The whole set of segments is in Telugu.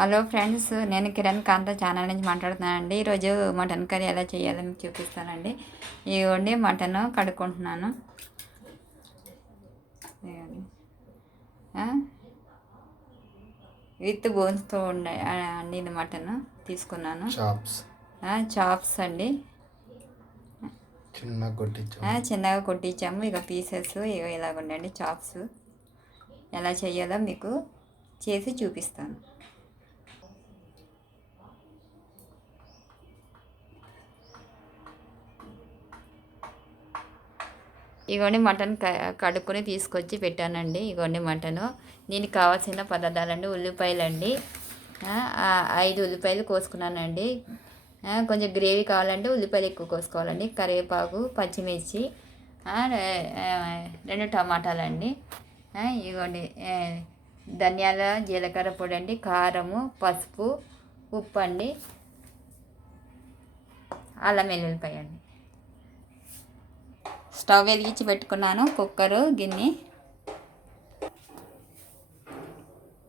హలో ఫ్రెండ్స్, నేను కిరణ్ కాంత ఛానల్ నుంచి మాట్లాడుతున్నానండి. ఈరోజు మటన్ కర్రీ ఎలా చేయాలో మీకు చూపిస్తానండి. ఇవ్వండి మటన్ కడుక్కుంటున్నాను. విత్ బోన్స్తో ఉండే అండి ఇది మటన్ తీసుకున్నాను. చాప్స్ అండి, చిన్నగా కొట్టించాము. ఇక పీసెస్ ఇక ఇలాగ ఉండండి. చాప్స్ ఎలా చేయాలో మీకు చేసి చూపిస్తాను. ఇగోండి మటన్ కడుక్కొని తీసుకొచ్చి పెట్టానండి. ఇగోండి మటను. దీనికి కావాల్సిన పదార్థాలండి: ఉల్లిపాయలండి, 5 ఉల్లిపాయలు కోసుకున్నానండి. కొంచెం గ్రేవీ కావాలంటే ఉల్లిపాయలు ఎక్కువ కోసుకోవాలండి. కరివేపాకు, పచ్చిమిర్చి, 2 టమాటాలండి. ఇగోండి ధనియాల జీలకర్ర పొడి అండి, కారము, పసుపు, ఉప్పు అండి, అల్లం వెల్లుల్లిపాయ అండి. స్టవ్ వెలిగించి పెట్టుకున్నాను. కుక్కరు, గిన్నె.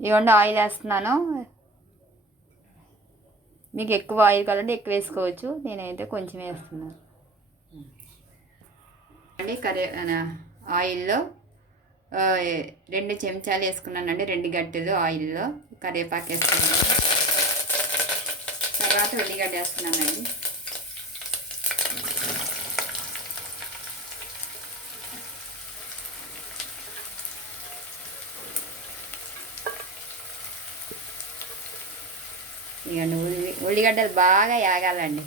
ఇవ్వండి ఆయిల్ వేస్తున్నాను. మీకు ఎక్కువ ఆయిల్ కావాలంటే ఎక్కువ వేసుకోవచ్చు. నేనైతే కొంచెం వేస్తున్నాను అండి. ఆయిల్లో 2 చెంచాలు వేసుకున్నానండి. 2 గడ్డలు ఆయిల్లో కరివేపాకు వేసుకున్నాను. తర్వాత ఉల్లిగడ్డ వేస్తున్నానండి. ఇక ఉల్లిగడ్డలు బాగా వేగాలండి.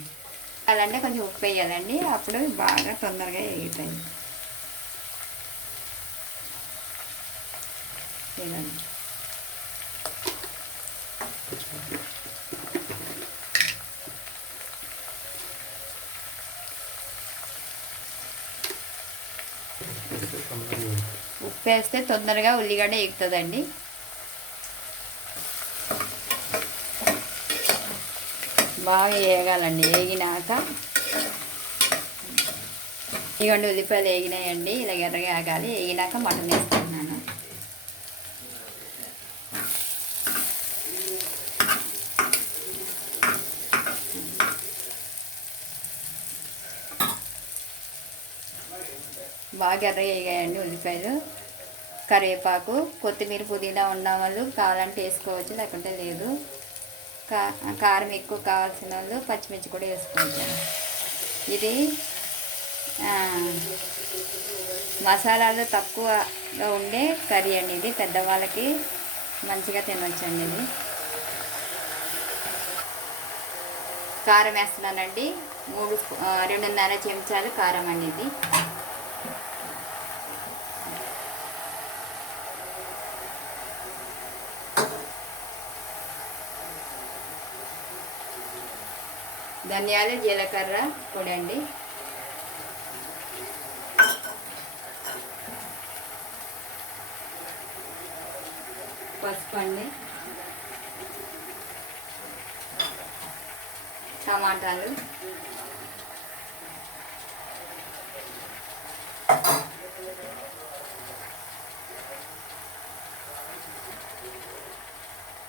వేగాలంటే కొంచెం ఉప్పు వేయాలండి. అప్పుడు బాగా తొందరగా వేగుతాయి. వేగండి. ఉప్పు వేస్తే తొందరగా ఉల్లిగడ్డ ఎగుతుందండి. బాగా వేగాలండి. వేగినాక ఇవ్వండి ఉల్లిపాయలు వేగినాయండి. ఇలా ఎర్రగా వేగాలి. వేగినాక మటన్ వేసుకుంటున్నాను. బాగా ఎర్రగా వేగాయండి ఉల్లిపాయలు. కరివేపాకు, కొత్తిమీర, పుదీనా ఉన్న వాళ్ళు కావాలంటే వేసుకోవచ్చు, లేకుంటే లేదు. కారం ఎక్కువ కావాల్సిన వాళ్ళు పచ్చిమిర్చి కూడా వేసుకోవచ్చు. ఇది మసాలాలు తక్కువగా ఉండే కర్రీ అండి. ఇది పెద్దవాళ్ళకి మంచిగా తినవచ్చండి. ఇది కారం వేస్తున్నానండి. 2.5 చెంచాలు కారం అండి. ఇది ధనియాలు జీలకర్ర పొడి అండి. పసుపు అండి. టమాటాలు,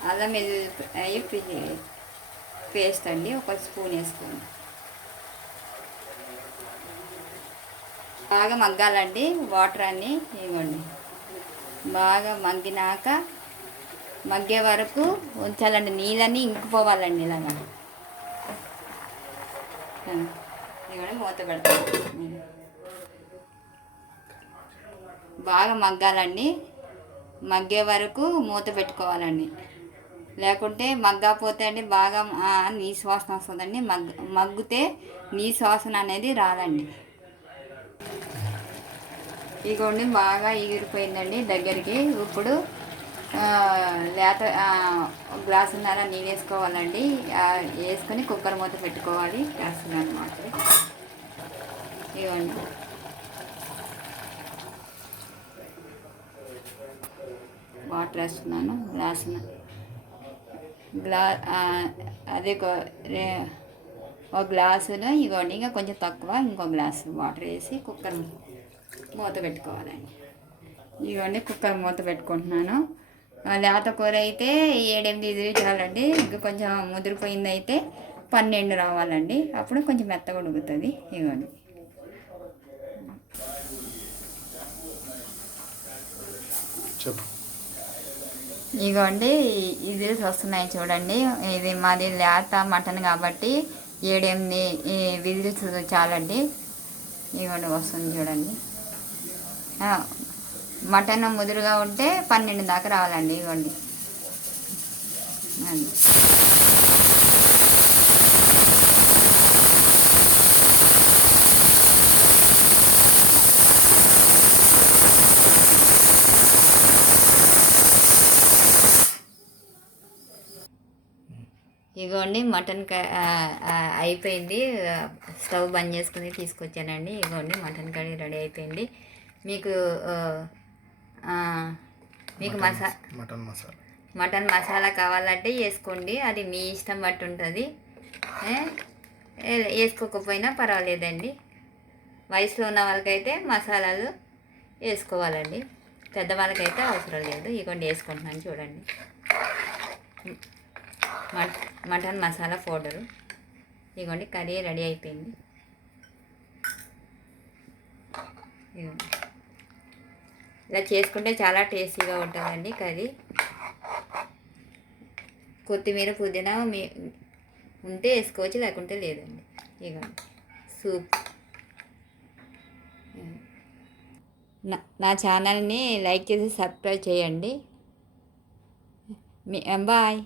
అల్లం వెల్లుల్లి పేస్ట్ అండి. 1 స్పూన్ వేసుకోండి. బాగా మగ్గాలండి. వాటర్ అన్నీ ఇవ్వండి. బాగా మగ్గినాక మగ్గే వరకు ఉంచాలండి. నీళ్ళన్నీ ఇంకిపోవాలండి. ఇలాగా ఇవ్వండి. మూత పెడతాం. బాగా మగ్గాలండి. మగ్గే వరకు మూత పెట్టుకోవాలండి. లేకుంటే మగ్గకపోతే అండి బాగా నీసు వాసన వస్తుందండి. మగ్గితే నీసు వాసన అనేది రాదండి. ఇగోండి బాగా ఎగిరిపోయిందండి దగ్గరికి. ఇప్పుడు లేత గ్లాసున్నర నీళ్ళు వేసుకోవాలండి. వేసుకొని కుక్కర్ మూత పెట్టుకోవాలి. వేస్తున్నాను మాత్రం. ఇవ్వండి వాటర్ వేస్తున్నాను. అదే ఒక గ్లాసులో ఇవ్వండి. ఇంకా కొంచెం తక్కువ ఇంకో గ్లాసు వాటర్ వేసి కుక్కర్ మూత పెట్టుకోవాలండి. ఇవన్నీ కుక్కర్ మూత పెట్టుకుంటున్నాను. లేత కూర అయితే 7-8 చాలండి. ఇంకా కొంచెం ముదిరిపోయింది అయితే 12 రావాలండి. అప్పుడు కొంచెం మెత్తగా ఉడుకుతుంది. ఇవ్వండి. చెప్పు. ఇగోండి ఇది వస్తున్నాయి చూడండి. ఇది మాది లేత మటన్ కాబట్టి 7-8 విజిల్స్ చాలండి. ఇగోండి వస్తుంది చూడండి. మటన్ ముదురుగా ఉంటే 12 దాకా రావాలండి. ఇవ్వండి. ఇగోండి మటన్ అయిపోయింది. స్టవ్ బంద్ చేసుకుని తీసుకొచ్చానండి. ఇగోండి మటన్ కర్రీ రెడీ అయిపోయింది. మీకు మీకు మటన్ మసాలా కావాలంటే వేసుకోండి. అది మీ ఇష్టం బట్టి ఉంటుంది. వేసుకోకపోయినా పర్వాలేదండి. వయసులో ఉన్న వాళ్ళకైతే మసాలాలు వేసుకోవాలండి. పెద్దవాళ్ళకైతే అవసరం లేదు. ఇగోండి వేసుకుంటున్నాను చూడండి. Mutton masala powder. ఇగోండి కర్రీ రెడీ అయిపోయింది. ఇలా చేసుకుంటే చాలా టేస్టీగా ఉంటుందండి కర్రీ. కొత్తిమీర పుదీనా ఉంటే వేసుకోవచ్చు, లేకుంటే లేదండి. ఇగోండి సూప్. నా ఛానల్ని లైక్ చేసి సబ్స్క్రైబ్ చేయండి. బాయ్.